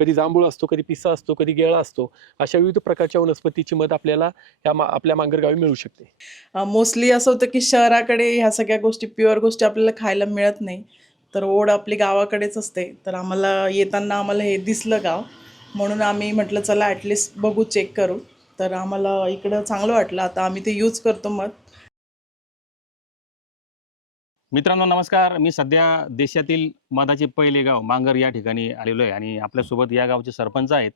कधी जांभूळ असतो कधी पिसा असतो कधी गेळा असतो अशा विविध प्रकारच्या वनस्पतीची मध आपल्याला या मा आपल्या मांगरगावी मिळू शकते. मोस्टली असं होतं की शहराकडे ह्या सगळ्या गोष्टी प्युअर गोष्टी आपल्याला खायला मिळत नाही. तर ओढ आपली गावाकडेच असते. तर आम्हाला येताना आम्हाला हे दिसलं गाव. म्हणून आम्ही म्हटलं चला ॲटलिस्ट बघू चेक करू. तर आम्हाला इकडं चांगलं वाटलं. आता आम्ही ते यूज करतो मग मित्रांनो नमस्कार. मी सध्या देशातील मधाचे पहिले गाव मांगर या ठिकाणी आलेलो आहे आणि आपल्यासोबत या गावचे सरपंच आहेत.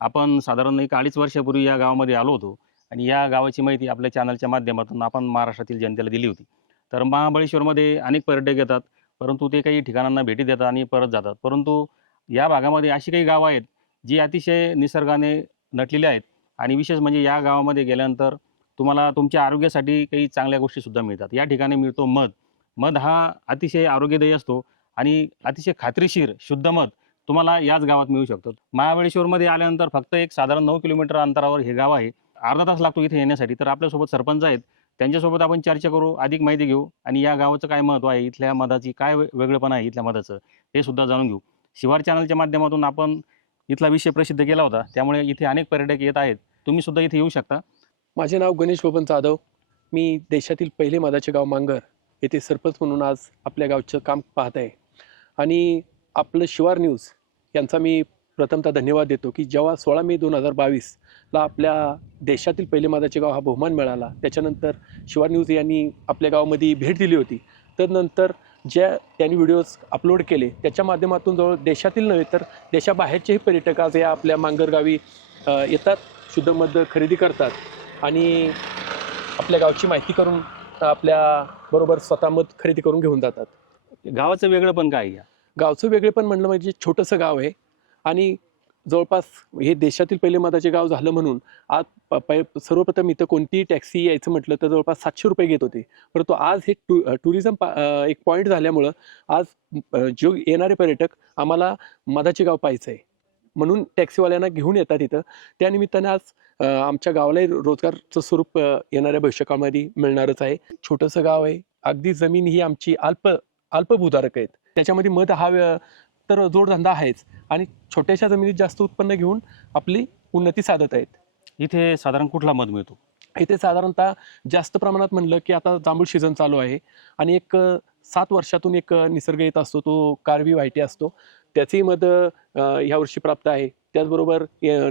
आपण साधारण एक अडीच वर्षापूर्वी या गावामध्ये आलो होतो आणि या गावाची माहिती आपल्या चॅनलच्या माध्यमातून आपण महाराष्ट्रातील जनतेला दिली होती. तर महाबळेश्वरमध्ये अनेक पर्यटक येतात परंतु ते काही ठिकाणांना भेटी देतात आणि परत जातात. परंतु या भागामध्ये अशी काही गावं आहेत जी अतिशय निसर्गाने नटलेली आहेत आणि विशेष म्हणजे या गावामध्ये गेल्यानंतर तुम्हाला तुमच्या आरोग्यासाठी काही चांगल्या गोष्टीसुद्धा मिळतात. या ठिकाणी मिळतो मध. मध हा अतिशय आरोग्यदायी असतो आणि अतिशय खात्रीशीर शुद्ध मध तुम्हाला याच गावात मिळू शकतो. महाबळेश्वरमध्ये आल्यानंतर फक्त एक साधारण नऊ किलोमीटर अंतरावर हे गाव आहे. अर्धा तास लागतो इथे येण्यासाठी. तर आपल्यासोबत सरपंच आहेत. त्यांच्यासोबत आपण चर्चा करू अधिक माहिती घेऊ आणि या गावाचं काय महत्त्व आहे इथल्या मधाची काय वेगळेपण आहे इथल्या मधाचं हे सुद्धा जाणून घेऊ. शिवार चॅनलच्या माध्यमातून आपण इथला विषय प्रसिद्ध केला होता. त्यामुळे इथे अनेक पर्यटक येत आहेत. तुम्ही सुद्धा इथे येऊ शकता. माझे नाव गणेश बबन जाधव. मी देशातील पहिले मधाचे गाव मांगर. येथे सरपंच म्हणून आज आपल्या गावचं काम पाहत आहे. आणि आपलं शिवार न्यूज यांचा मी प्रथमतः धन्यवाद देतो की जेव्हा सोळा मे दोन हजार बावीसला आपल्या देशातील पहिले मादाचे गाव हा बहुमान मिळाला त्याच्यानंतर शिवार न्यूज यांनी आपल्या गावामध्ये भेट दिली होती. तर नंतर ज्या त्यांनी व्हिडिओज अपलोड केले त्याच्या माध्यमातून जवळ देशातील नव्हे तर देशाबाहेरचेही पर्यटक आज या आपल्या मांगरगावी येतात शुद्ध मध खरेदी करतात. आणि आपल्या गावची माहिती करून आपल्या बरोबर स्वतः मध खरेदी करून घेऊन जातात. गावाचं वेगळंपण काय आहे या? गावचं वेगळेपण म्हणलं म्हणजे छोटंसं गाव आहे. आणि जवळपास हे देशातील पहिले मधाचे गाव झालं म्हणून आज प- पै- सर्वप्रथम इथं कोणतीही टॅक्सी यायचं म्हटलं तर जवळपास सातशे रुपये घेत होते. परंतु आज हे टू टुरिझम पा अं, एक पॉईंट झाल्यामुळं आज अं, जो येणारे पर्यटक आम्हाला मधाचे गाव पाहायचं आहे म्हणून टॅक्सीवाल्यांना घेऊन येतात इथं. त्यानिमित्ताने आज आमच्या गावालाही रोजगारचं स्वरूप येणाऱ्या भविष्यकाळामध्ये मिळणारच आहे. छोटंसं गाव आहे. अगदी जमीन ही आमची अल्प अल्पभूधारक आहेत. त्याच्यामध्ये मध हा तर जोडधंदा आहेच. आणि छोट्याशा जमिनीत जास्त उत्पन्न घेऊन आपली उन्नती साधत आहेत. इथे साधारण कुठला मध मिळतो? इथे साधारणतः जास्त प्रमाणात म्हणलं की आता जांभूळ सीझन चालू आहे. आणि एक सात वर्षातून एक निसर्ग येत असतो तो कारवी व्हायटी असतो. त्याचेही मध यावर्षी प्राप्त आहे. त्याचबरोबर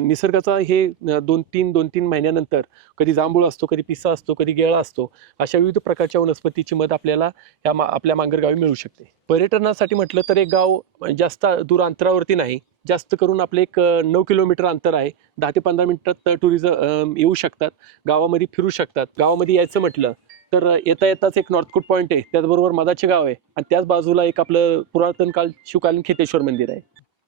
निसर्गाचा हे दोन तीन दोन तीन महिन्यानंतर कधी जांभूळ असतो कधी पिसा असतो कधी गेळा असतो अशा विविध प्रकारच्या वनस्पतीची मध आपल्याला या मा आपल्या मांगरगावी मिळू शकते. पर्यटनासाठी म्हटलं तर एक गाव जास्त दूर अंतरावरती नाही. जास्त करून आपले एक नऊ किलोमीटर अंतर आहे. दहा ते पंधरा मिनिटात टुरिझम येऊ शकतात. गावामध्ये फिरू शकतात. गावामध्ये यायचं म्हटलं तर येता येताच एक नॉर्थकूट पॉईंट आहे. त्याचबरोबर मधाचे गाव आहे. आणि त्याच बाजूला एक आपलं पुरातन काल शिवकालीन खेतेश्वर मंदिर आहे.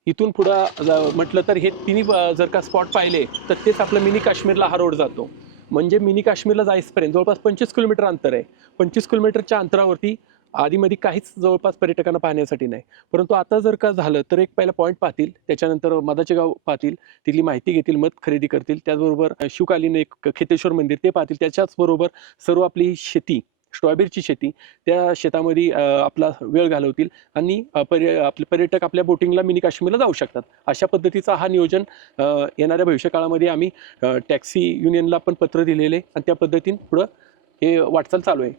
इथून पुढं म्हटलं तर हे तिन्ही जर का स्पॉट पाहिले तर तेच आपलं मिनी काश्मीरला हा रोड जातो. म्हणजे मिनी काश्मीरला जायचपर्यंत जवळपास पंचवीस किलोमीटर अंतर आहे. पंचवीस किलोमीटरच्या अंतरावरती आधीमध्ये काहीच जवळपास पर्यटकांना पाहण्यासाठी नाही. परंतु आता जर का झालं तर एक पहिला पॉईंट पाहतील. त्याच्यानंतर मधाचे गाव पाहतील. तिथली माहिती घेतील मत खरेदी करतील. त्याचबरोबर शिवकालीन एक खेतेश्वर मंदिर ते पाहतील. त्याच्याचबरोबर सर्व आपली शेती स्ट्रॉबेरीची शेती त्या शेतामध्ये आपला वेळ घालवतील आणि पर्य आपले पर्यटक आपल्या बोटिंगला मिनी काश्मीरला जाऊ शकतात. अशा पद्धतीचा हा नियोजन येणाऱ्या भविष्यकाळामध्ये आम्ही टॅक्सी युनियनला पण पत्र दिलेले आणि त्या पद्धतीने पुढं हे वाटचाल चालू आहे.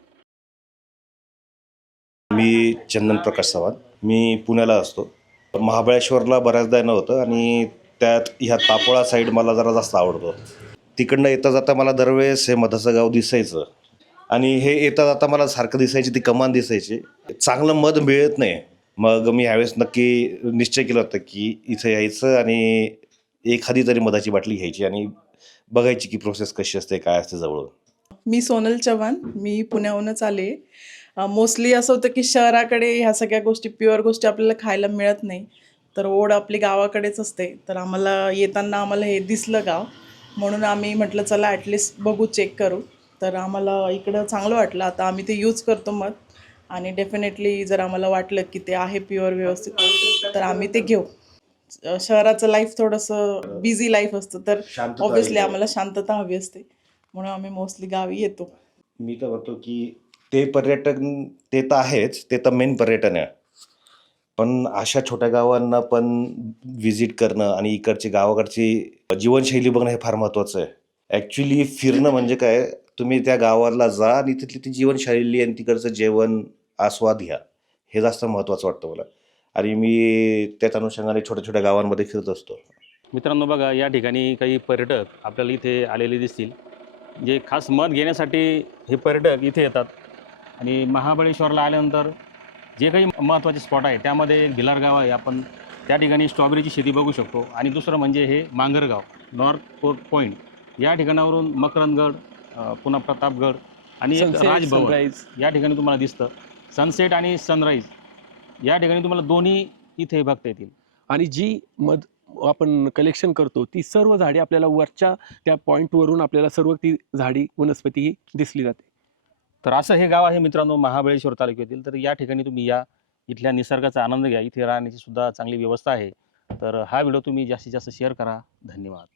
चंदन प्रकाश सावंत मी पुण्याला असतो. महाबळेश्वरला बऱ्याचदा येणं होतं आणि त्यात ह्या तापोळा साईड मला जरा जास्त आवडतो. तिकडनं येता जाता मला दरवेळेस हे मधाचं गाव दिसायचं. आणि हे येता जाता मला सारखं दिसायची ती कमान दिसायची. चांगलं मध मिळत नाही. मग मी ह्यावेळेस नक्की निश्चय केला होता की इथं यायचं आणि एखादी तरी मधाची बाटली घ्यायची आणि बघायची की प्रोसेस कशी असते काय असते जवळून. मी सोनल चव्हाण. मी पुण्याहूनच आले. मोस्टली असं होतं की शहराकडे ह्या सगळ्या गोष्टी प्युअर गोष्टी आपल्याला खायला मिळत नाही. तर ओढ आपली गावाकडेच असते. तर आम्हाला येताना आम्हाला हे दिसलं गाव. म्हणून आम्ही म्हटलं चला ॲटलिस्ट बघू चेक करू. तर आम्हाला इकडं चांगलं वाटलं. आता आम्ही ते यूज करतो मग. आणि डेफिनेटली जर आम्हाला वाटलं की ते आहे प्युअर व्यवस्थित तर आम्ही ते घेऊ. शहराचं लाईफ थोडंसं बिझी लाईफ असतं. तर ऑब्व्हियसली हवी. आम्हाला शांतता हवी असते. म्हणून आम्ही मोस्टली गावी येतो. मी तर म्हणतो की ते पर्यटन ते तर आहेच ते तर मेन पर्यटन आहे. पण अशा छोट्या गावांना पण व्हिजिट करणं आणि इकडची गावाकडची जीवनशैली बघणं हे फार महत्त्वाचं आहे. ॲक्च्युली फिरणं म्हणजे काय तुम्ही त्या गावाला जा आणि तिथली ती जीवनशैली आणि तिकडचं जेवण आस्वाद घ्या. हे जास्त महत्त्वाचं वाटतं मला. आणि मी त्याच अनुषंगाने छोट्या छोट्या गावांमध्ये फिरत असतो. मित्रांनो बघा या ठिकाणी काही पर्यटक आपल्याला इथे आलेले दिसतील. जे खास मत घेण्यासाठी हे पर्यटक इथे येतात. आणि महाबळेश्वरला आल्यानंतर जे काही महत्त्वाचे स्पॉट आहे त्यामध्ये भिलार गाव आहे. आपण त्या ठिकाणी स्ट्रॉबेरीची शेती बघू शकतो. आणि दुसरं म्हणजे हे मांगरगाव नॉर्थ कोर्ट पॉईंट या ठिकाणावरून मकरंदगड पुन्हा प्रतापगड आणि राजभवन. या ठिकाणी तुम्हाला दिसतं. सनसेट आणि सनराईज या ठिकाणी तुम्हाला दोन्ही इथे बघता येतील. आणि जी मध आपण कलेक्शन करतो ती सर्व झाडे आपल्याला वरच्या त्या पॉईंटवरून आपल्याला सर्व ती झाडी वनस्पती ही दिसली जाते. तर असं हे गाव आहे मित्रांनो महाबळेश्वर तालुक्यातील. तर या ठिकाणी तुम्ही या. इथल्या निसर्गाचा आनंद घ्या. इथे राहण्याची सुद्धा चांगली व्यवस्था आहे. तर हा व्हिडिओ तुम्ही जास्तीत जास्त शेअर करा. धन्यवाद.